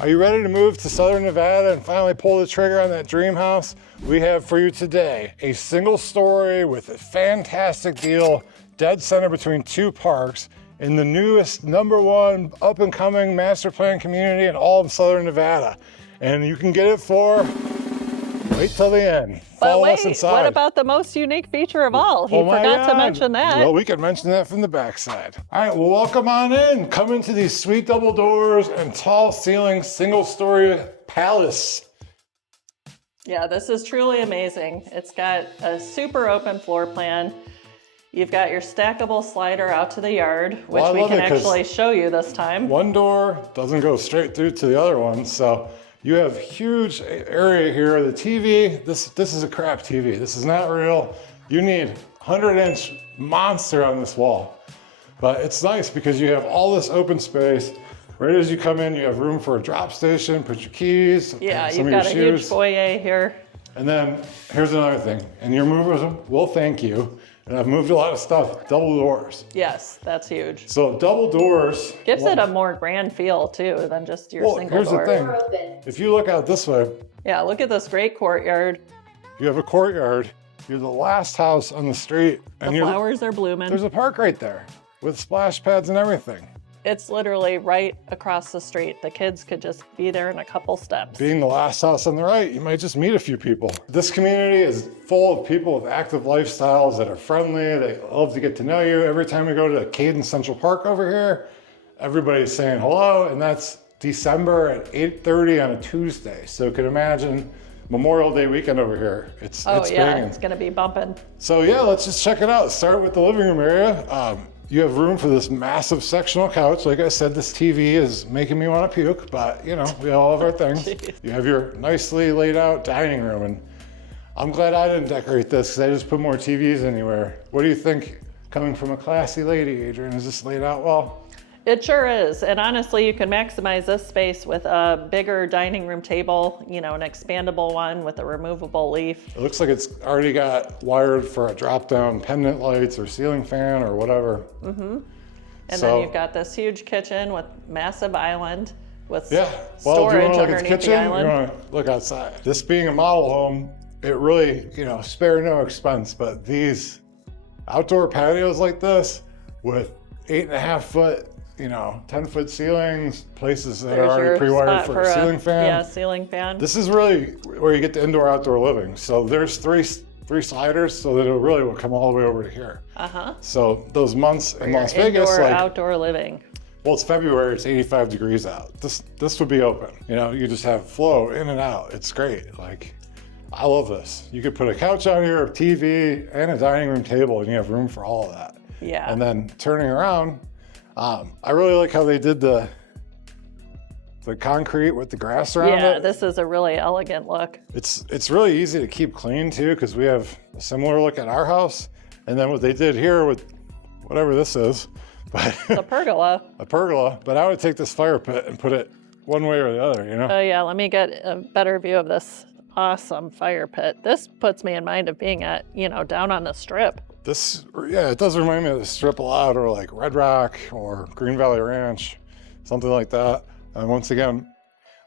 Are you ready to move to Southern Nevada and finally pull the trigger on that dream house? We have for you today a single story with a fantastic deal, dead center between two parks in the newest #1 up and coming master plan community in all of Southern Nevada. And you can get it for, wait till the end. Follow us inside. What about the most unique feature of all? He forgot to mention that. Well, we can mention that from the backside. All right, well, welcome on in. Come into these sweet double doors and tall ceiling single story palace. Yeah, this is truly amazing. It's got a super open floor plan. You've got your stackable slider out to the yard, which we can actually show you this time. One door doesn't go straight through to the other one, so you have huge area here. The TV, this is a crap TV. This is not real. You need 100-inch monster on this wall. But it's nice because you have all this open space. Right as you come in, you have room for a drop station, put your keys, yeah, some you've of got your a shoes. huge foyer here. And then here's another thing, and your movers will thank you. And I've moved a lot of stuff, double doors. Yes, that's huge. So double doors. Gives it a more grand feel too than just your single here's door. the thing. If you look out this way. Yeah, look at this great courtyard. You have a courtyard. You're the last house on the street. And the flowers are blooming. There's a park right there with splash pads and everything. It's literally right across the street. The kids could just be there in a couple steps. Being the last house on the right, you might just meet a few people. This community is full of people with active lifestyles that are friendly. They love to get to know you. Every time we go to Cadence Central Park over here, everybody's saying hello, and that's December at 8:30 on a Tuesday. So you can imagine Memorial Day weekend over here. It's banging. It's gonna be bumping. So yeah, let's just check it out. Start with the living room area. You have room for this massive sectional couch. Like I said, this TV is making me want to puke, but you know, we all have our things. You have your nicely laid out dining room, and I'm glad I didn't decorate this because I just put more TVs anywhere. What do you think, coming from a classy lady, Adrian? Is this laid out well? It sure is, and honestly, you can maximize this space with a bigger dining room table, you know, an expandable one with a removable leaf. It looks like it's already got wired for a drop-down pendant lights or ceiling fan or whatever. Mm-hmm. And then you've got this huge kitchen with massive island with storage underneath the island. You want to look outside. This being a model home, it really, you know, spare no expense, but these outdoor patios like this with 8.5 foot, you know, 10-foot ceilings, places that are already pre-wired for a ceiling fan. Yeah, ceiling fan. This is really where you get the indoor-outdoor living. So there's three sliders, so that it really will come all the way over to here. So those months in Las Vegas, like outdoor living. Well, it's February. It's 85 degrees out. This would be open. You know, you just have flow in and out. It's great. Like, I love this. You could put a couch out here, a TV, and a dining room table, and you have room for all of that. Yeah. And then turning around. I really like how they did the concrete with the grass around it. Yeah, this is a really elegant look. It's really easy to keep clean too, because we have a similar look at our house. And then what they did here with whatever this is, but the pergola. A pergola, but I would take this fire pit and put it one way or the other, you know? Oh yeah, let me get a better view of this awesome fire pit. This puts me in mind of being at, you know, down on the strip. Yeah, it does remind me of the Strip a lot, or like Red Rock or Green Valley Ranch, something like that. And once again,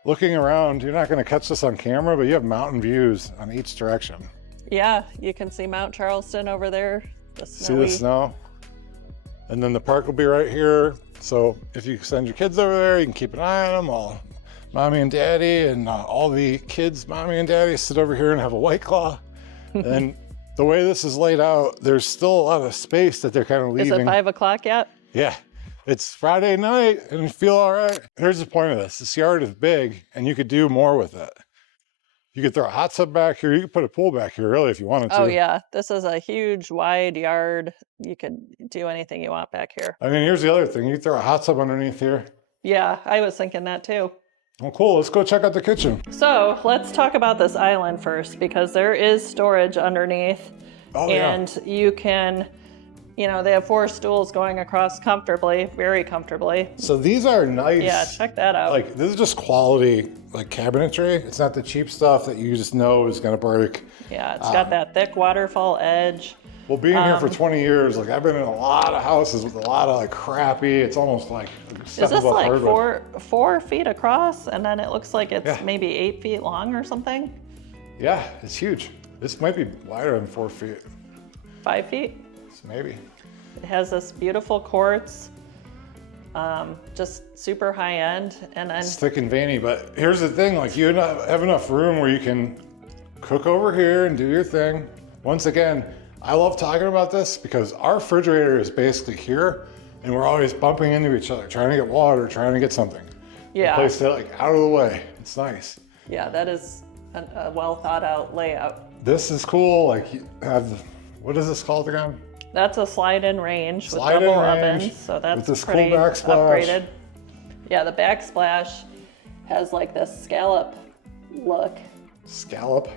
looking around, you're not going to catch this on camera, but you have mountain views on each direction. Yeah, you can see Mount Charleston over there. See the snow? And then the park will be right here. So if you send your kids over there, you can keep an eye on them. All mommy and daddy and all the kids, mommy and daddy, sit over here and have a White Claw. And the way this is laid out, there's still a lot of space that they're kind of leaving. Is it 5 o'clock yet? Yeah, it's Friday night and you feel all right. Here's the point of this. This yard is big and you could do more with it. You could throw a hot tub back here. You could put a pool back here, really, if you wanted to. Oh yeah, this is a huge, wide yard. You could do anything you want back here. I mean, here's the other thing. You throw a hot tub underneath here. Yeah, I was thinking that too. Well, cool. Let's go check out the kitchen. So let's talk about this island first, because there is storage underneath. And you can, you know, they have 4 stools going across comfortably, very comfortably. So these are nice. Yeah, check that out. Like, this is just quality, like, cabinetry. It's not the cheap stuff that you just know is going to break. Yeah, it's got that thick waterfall edge. Well, being here for 20 years, like I've been in a lot of houses with a lot of like crappy, it's almost like Is this like four feet across, and then it looks like it's maybe 8 feet long or something? Yeah, it's huge. This might be wider than 4 feet. 5 feet? Maybe. It has this beautiful quartz, just super high end, and then it's thick and veiny. But here's the thing: like you have enough room where you can cook over here and do your thing. Once again, I love talking about this because our refrigerator is basically here, and we're always bumping into each other, trying to get water, trying to get something. Yeah. Place it like out of the way. It's nice. Yeah, that is a well thought out layout. This is cool. Like you have, what is this called again? That's a slide-in range with double ovens, so that's this pretty cool upgraded. Yeah, the backsplash has like this scallop look. Scallop?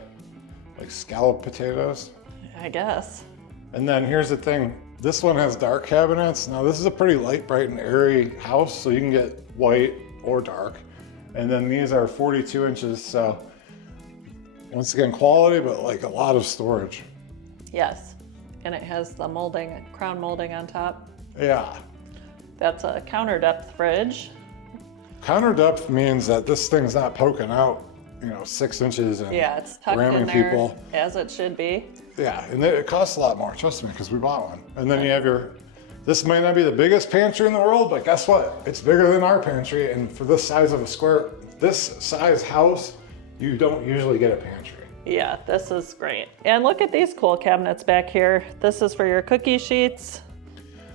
Like scallop potatoes? I guess. And then here's the thing. This one has dark cabinets. Now this is a pretty light, bright, and airy house, so you can get white or dark. And then these are 42 inches, so once again, quality, but like a lot of storage. Yes. And it has the molding, crown molding on top. Yeah. That's a counter depth fridge. Counter depth means that this thing's not poking out, 6 inches and it's tucked in there people. As it should be. Yeah, and it costs a lot more, trust me, because we bought one. And then you have this might not be the biggest pantry in the world, but guess what? It's bigger than our pantry, and for this size of this size house, you don't usually get a pantry. Yeah, this is great. And look at these cool cabinets back here. This is for your cookie sheets.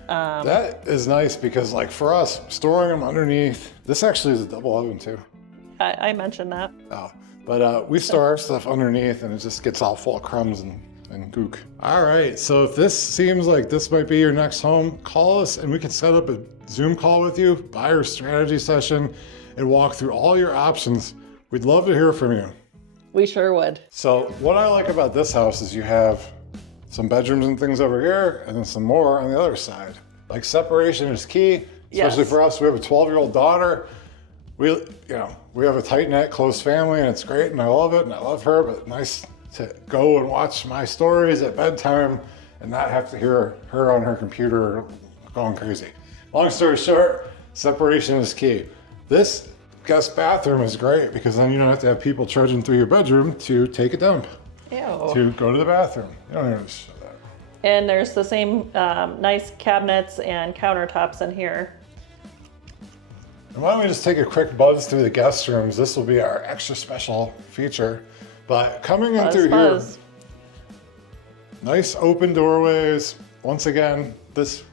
That is nice because like for us, storing them underneath, this actually is a double oven too. I mentioned that. Oh, but we store our stuff underneath and it just gets all full of crumbs and gook. All right, so if this seems like this might be your next home, call us and we can set up a Zoom call with you, buyer strategy session, and walk through all your options. We'd love to hear from you. We sure would. So what I like about this house is you have some bedrooms and things over here and then some more on the other side. Like separation is key, especially for us. We have a 12-year-old daughter. We have a tight-knit, close family and it's great and I love it and I love her, but nice to go and watch my stories at bedtime and not have to hear her on her computer going crazy. Long story short, separation is key. This guest bathroom is great because then you don't have to have people trudging through your bedroom to take a dump. Ew. To go to the bathroom. You don't even show that. And there's the same nice cabinets and countertops in here. And why don't we just take a quick buzz through the guest rooms? This will be our extra special feature. But coming in through here, nice open doorways. Once again, this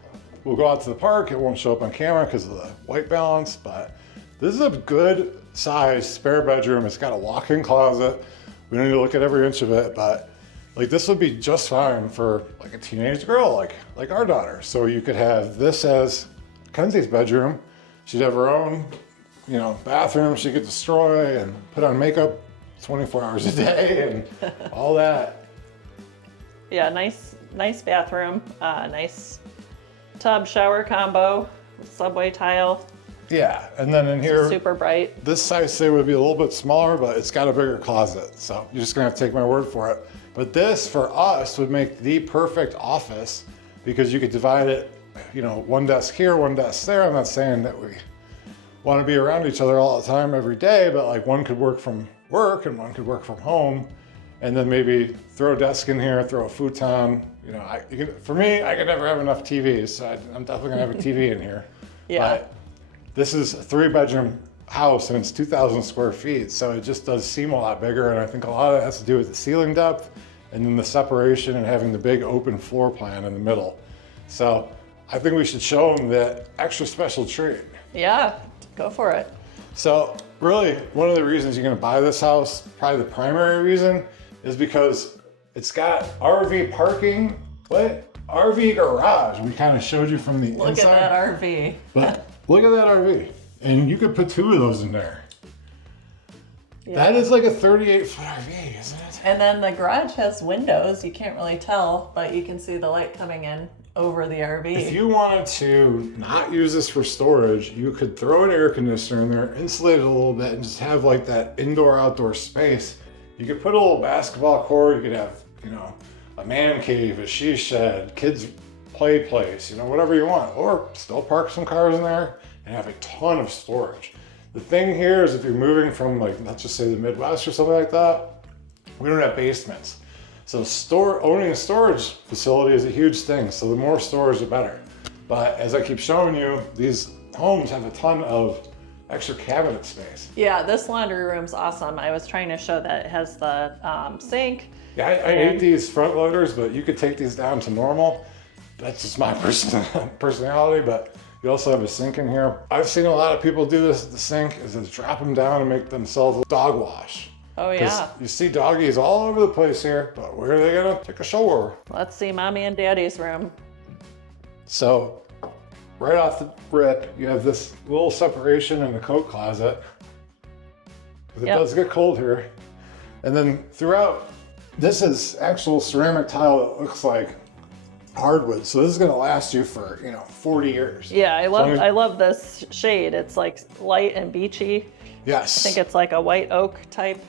will go out to the park. It won't show up on camera because of the white balance, but this is a good size spare bedroom. It's got a walk-in closet. We don't need to look at every inch of it, but like this would be just fine for like a teenage girl, like our daughter. So you could have this as Kenzie's bedroom. She'd have her own, bathroom she could destroy and put on makeup 24 hours a day and all that. Yeah, nice bathroom, nice tub shower combo, subway tile. Yeah, and then in here, super bright. This size say would be a little bit smaller, but it's got a bigger closet. So you're just gonna have to take my word for it. But this for us would make the perfect office because you could divide it, one desk here, one desk there. I'm not saying that we want to be around each other all the time every day, but like one could work from work and one could work from home. And then maybe throw a desk in here, throw a futon. For me, I could never have enough TVs, so I'm definitely gonna have a TV in here. Yeah. But this is a 3-bedroom house and it's 2,000 square feet, so it just does seem a lot bigger. And I think a lot of it has to do with the ceiling depth and then the separation and having the big open floor plan in the middle. So I think we should show them that extra special treat. Yeah, go for it. So really, one of the reasons you're gonna buy this house, probably the primary reason, is because it's got RV parking, RV garage. We kind of showed you from the inside. Look at that RV. But look at that RV. And you could put 2 of those in there. Yeah. That is like a 38-foot RV, isn't it? And then the garage has windows. You can't really tell, but you can see the light coming in over the RV. If you wanted to not use this for storage, you could throw an air conditioner in there, insulate it a little bit, and just have like that indoor-outdoor space. You could put a little basketball court. You could have, a man cave, a she shed, kids play place, you know, whatever you want. Or still park some cars in there and have a ton of storage. The thing here is if you're moving from like, let's just say the Midwest or something like that, we don't have basements. So owning a storage facility is a huge thing. So the more storage, the better. But as I keep showing you, these homes have a ton of extra cabinet space. Yeah, this laundry room's awesome. I was trying to show that it has the sink. Yeah, I hate these front loaders, but you could take these down to normal. That's just my personality, but you also have a sink in here. I've seen a lot of people do this at the sink, is to drop them down and make themselves a dog wash. Oh yeah. You see doggies all over the place here, but where are they gonna take a shower? Let's see mommy and daddy's room. So, right off the rip, you have this little separation in the coat closet. Because it does get cold here. And then throughout, this is actual ceramic tile that looks like hardwood. So this is gonna last you for, 40 years. Yeah, I love this shade. It's like light and beachy. Yes. I think it's like a white oak type.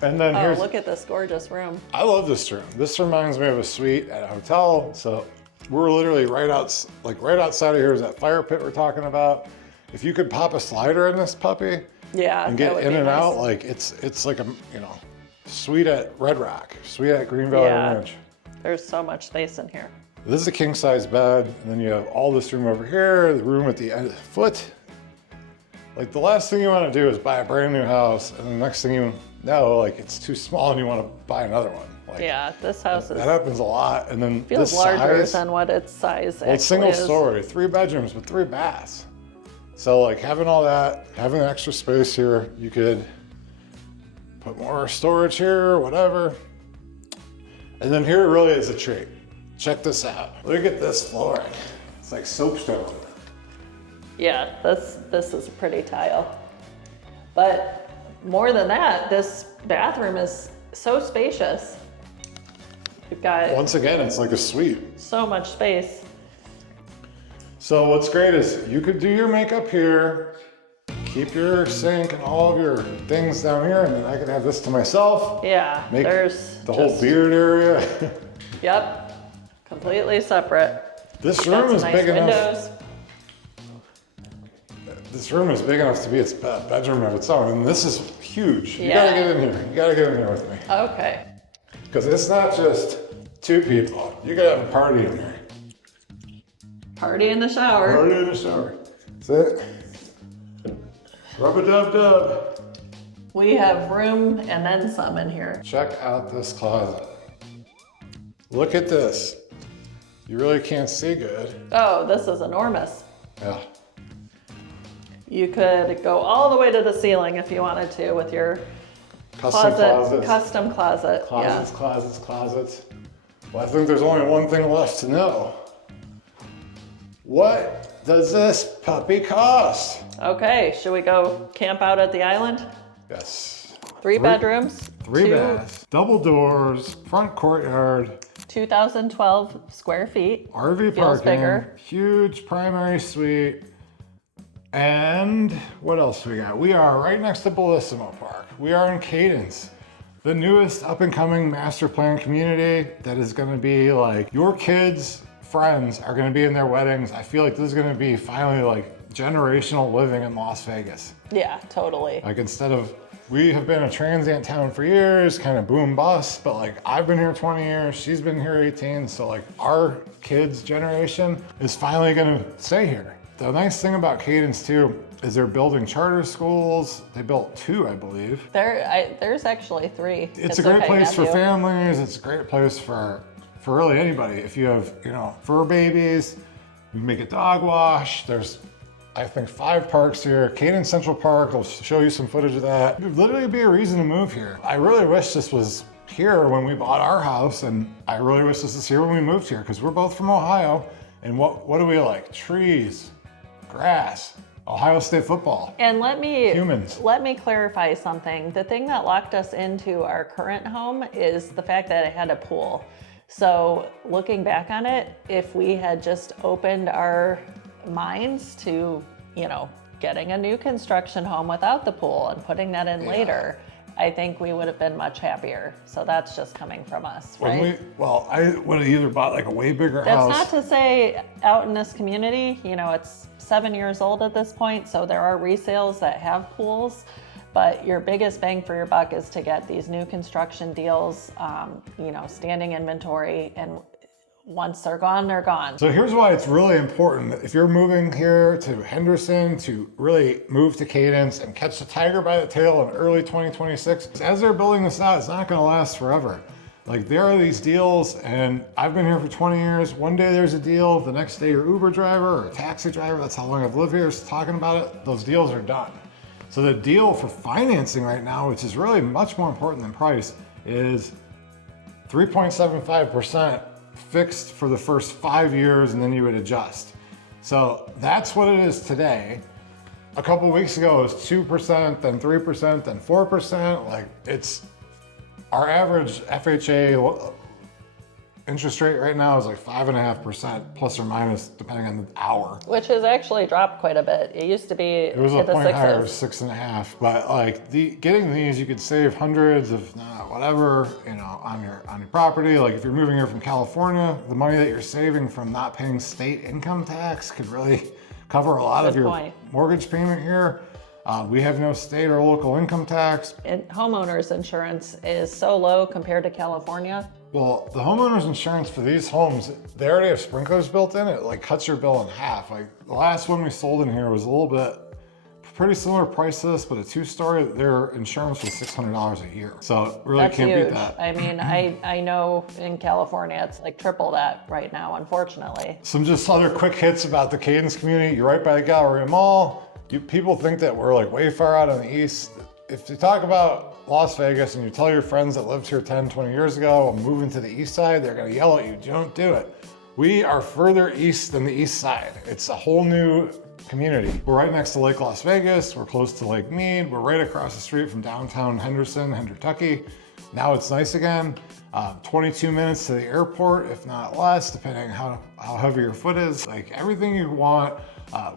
And then look at this gorgeous room. I love this room. This reminds me of a suite at a hotel. So we're literally right outside of here is that fire pit we're talking about. If you could pop a slider in this puppy and get in and out, like it's like a suite at Red Rock, suite at Green Valley Ranch. There's so much space in here. This is a king size bed, and then you have all this room over here, the room at the end of the foot. Like the last thing you want to do is buy a brand new house, and the next thing you know, like it's too small and you want to buy another one. Like, yeah, this house that happens a lot. And then feels this larger size, than what its size actually it's single is. story, 3 bedrooms with 3 baths. So like having all that, having extra space here, you could put more storage here or whatever. And then here really is a treat. Check this out. Look at this flooring. It's like soapstone. Yeah, this is a pretty tile. But more than that, this bathroom is so spacious. You've got, once again, it's like a suite. So much space. So what's great is you could do your makeup here, keep your sink and all of your things down here, and then I can have this to myself. Yeah, make there's the whole beard area. Yep, completely separate. This room is big windows. enough. This room is big enough to be its bedroom of its own, and this is huge. You gotta get in here. You gotta get in here with me. Okay. Because it's not just 2 people. You gotta have a party in here. Party in the shower. Party in the shower. That's it. Rub-a-dub-dub. We have room and then some in here. Check out this closet. Look at this. You really can't see good. Oh, this is enormous. Yeah. You could go all the way to the ceiling if you wanted to with your custom closets. Custom closet. Closets, closets, closets. Well, I think there's only one thing left to know. What does this puppy cost? Okay, should we go camp out at the island? Yes. 3 bedrooms. 3 baths. Double doors, front courtyard. 2,012 square feet. RV Feels parking. bigger. Huge primary suite. And what else we got? We are right next to Bellissimo Park. We are in Cadence, the newest up and coming master plan community that is gonna be like your kids' friends are gonna be in their weddings. I feel like this is gonna be finally like generational living in Las Vegas. Yeah, totally. Like instead of, we have been a transient town for years, kind of boom bust, but like I've been here 20 years, she's been here 18. So like our kids' generation is finally gonna stay here. The nice thing about Cadence too is they're building charter schools. They built 2, I believe. There's actually 3. It's a great place for families. It's a great place for really anybody. If you have, fur babies, you can make a dog wash. There's, I think, 5 parks here. Cadence Central Park, I'll show you some footage of that. It would literally be a reason to move here. I really wish this was here when we bought our house, and I really wish this was here when we moved here, because we're both from Ohio, and what do we like? Trees. Grass, Ohio State football. And let me clarify something. The thing that locked us into our current home is the fact that it had a pool. So looking back on it, if we had just opened our minds to, getting a new construction home without the pool and putting that in later, I think we would have been much happier. So that's just coming from us, When right? I would have either bought like a way bigger house. That's not to say out in this community, you know, it's 7 years old at this point, so there are resales that have pools, but your biggest bang for your buck is to get these new construction deals, you know, standing inventory, and once they're gone, they're gone. So here's why it's really important. If you're moving here to Henderson, to really move to Cadence and catch the tiger by the tail in early 2026, as they're building this out, it's not gonna last forever. Like, there are these deals, and I've been here for 20 years. One day there's a deal, the next day your Uber driver or a taxi driver, that's how long I've lived here, is talking about it. Those deals are done. So the deal for financing right now, which is really much more important than price, is 3.75% fixed for the first 5 years, and then you would adjust. So that's what it is today. A couple weeks ago it was 2%, then 3%, then 4%. Like, it's our average FHA interest rate right now is like 5.5% plus or minus, depending on the hour. Which has actually dropped quite a bit. It used to be It was a at the point higher, sixes. 6.5. But like, getting these, you could save hundreds, if not whatever, you know, on your property. Like, if you're moving here from California, the money that you're saving from not paying state income tax could really cover a lot of your mortgage payment here. We have no state or local income tax. And homeowners insurance is so low compared to California. Well, the homeowner's insurance for these homes, they already have sprinklers built in. It like cuts your bill in half. Like, the last one we sold in here was a little bit pretty similar price to this, but a 2-story, their insurance was $600 a year. So really That's can't huge. beat that. I mean, I know in California it's like triple that right now, unfortunately. Some just other quick hits about the Cadence community. You're right by the Galleria Mall. People think that we're like way far out on the east. If you talk about Las Vegas and you tell your friends that lived here 10, 20 years ago, I'm moving to the east side, they're gonna yell at you, don't do it. We are further east than the east side. It's a whole new community. We're right next to Lake Las Vegas. We're close to Lake Mead. We're right across the street from downtown Henderson, Kentucky. Now it's nice again. 22 minutes to the airport, if not less, depending how heavy your foot is. Like, everything you want.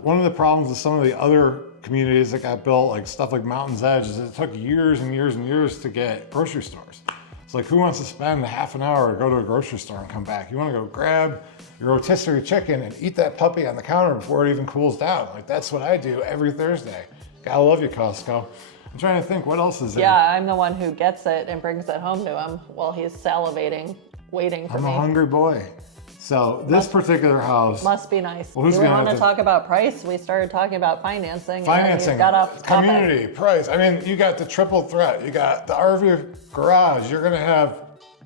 One of the problems with some of the other communities that got built, like stuff like Mountain's Edge, is it took years and years and years to get grocery stores. It's like, who wants to spend half an hour to go to a grocery store and come back? You want to go grab your rotisserie chicken and eat that puppy on the counter before it even cools down. Like, that's what I do every Thursday. Gotta love you, Costco. I'm trying to think, what else is there? Yeah, I'm the one who gets it and brings it home to him while he's salivating, waiting for me. I'm a hungry boy. So this particular house must be nice. Well, who's we gonna want have to to- talk about price. We started talking about financing. Financing, And then you got off topic. community, price. I mean, you got the triple threat. You got the RV garage. You're gonna have,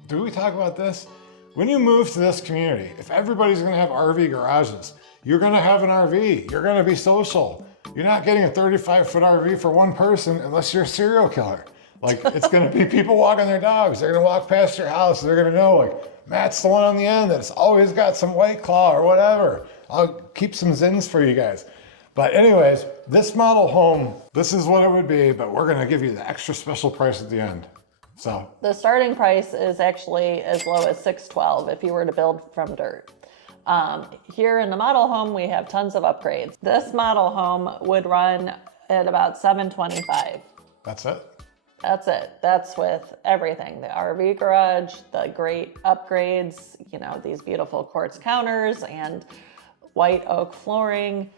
do we talk about this? When you move to this community, if everybody's gonna have RV garages, you're gonna have an RV. You're gonna be social. You're not getting a 35-foot RV for one person unless you're a serial killer. Like, it's gonna be people walking their dogs. They're gonna walk past your house. They're gonna know, like, Matt's the one on the end that's always got some White Claw or whatever. I'll keep some Zins for you guys. But anyways, this model home, this is what it would be, but we're gonna give you the extra special price at the end. So The starting price is actually as low as $612 if you were to build from dirt. Here in the model home, we have tons of upgrades. This model home would run at about $725. that's it. That's it. That's with everything. The RV garage, the great upgrades, you know, these beautiful quartz counters and white oak flooring.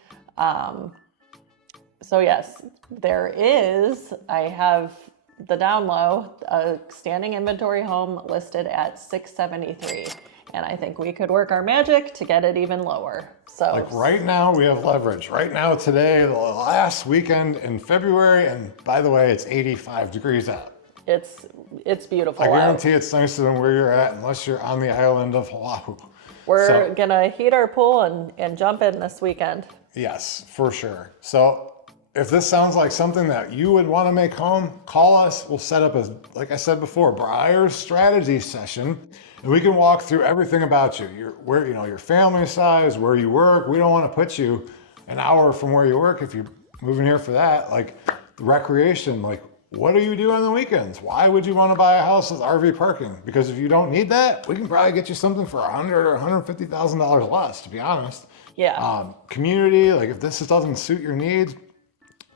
So yes, there is, I have the down low, a standing inventory home listed at $673. And I think we could work our magic to get it even lower. So Like, right now we have leverage. Right now, today, the last weekend in February, and by the way, it's 85 degrees out. it's beautiful I out. guarantee it's nicer than where you're at unless you're on the island of Oahu. We're gonna heat our pool and jump in this weekend. Yes, for sure. So if this sounds like something that you would want to make home, call us. We'll set up a, like I said before, buyer's strategy session, and we can walk through everything about you. Your family size, where you work. We don't want to put you an hour from where you work if you're moving here for that. Like, recreation, like, what do you do on the weekends? Why would you want to buy a house with RV parking? Because if you don't need that, we can probably get you something for $100,000 or $150,000 less, to be honest. Yeah. Community, like, if this doesn't suit your needs,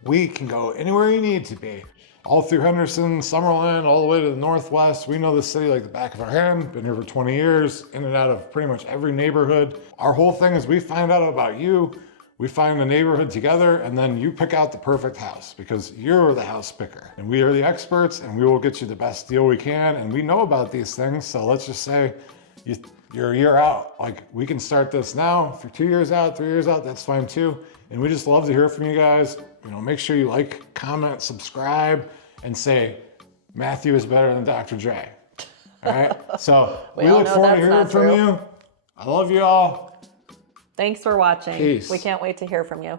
we can go anywhere you need to be. all through Henderson, Summerlin, all the way to the Northwest. We know the city like the back of our hand, been here for 20 years, in and out of pretty much every neighborhood. Our whole thing is we find out about you, we find the neighborhood together, and then you pick out the perfect house because you're the house picker. And we are the experts, and we will get you the best deal we can. And we know about these things, so let's just say you're a year out. Like, we can start this now. If you're 2 years out, 3 years out, that's fine too. And we just love to hear from you guys. You know, make sure you like, comment, subscribe, and say, Matthew is better than Dr. J. All right? So we look forward to hearing from you. I love you all. Thanks for watching. Peace. We can't wait to hear from you.